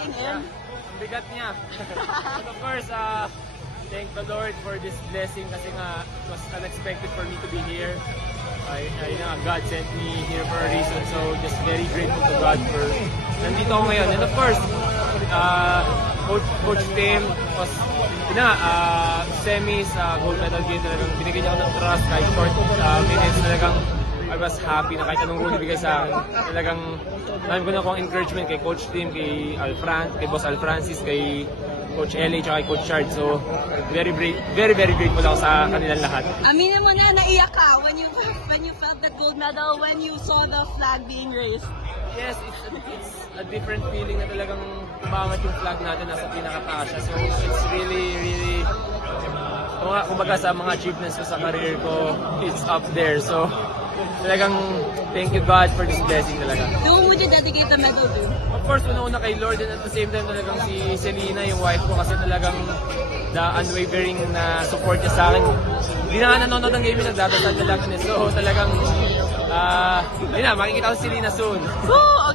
sinking in? Ang bigat niya. But of course, thank the Lord for this blessing kasi nga it was unexpected for me to be here. God sent me here for a reason, so just very grateful to God for nandito ako ngayon. And of course, Coach Tim was semis, gold medal game, talagang binigyan niya ako ng trust kahit short minutes, talagang I was happy na kahit anong rule ibigay sa akin. Talagang namin ko na akong encouragement kay Coach Tim, kay Boss Al Francis, kay Coach L.A. at kay Coach Chard. So, very grateful ako sa kanilang lahat. Aminin mo na, naiyak ka when you felt the gold medal, when you saw the flag being raised. Yes, it's a different feeling na talagang umangat yung flag natin nasa pinakataas siya. So, it's really, kumbaga sa mga achievements ko sa career ko, it's up there. So, talagang thank you God for this blessing talaga. So, who would you dedicate the medal to? Of course, una kay Lord, and at the same time talagang si Selena, yung wife ko, kasi talagang the unwavering na support niya sa akin. Hindi na nga nanonood ng game, nagdadasal na lang. So talagang, makikita ko si Selena soon. Oh, okay.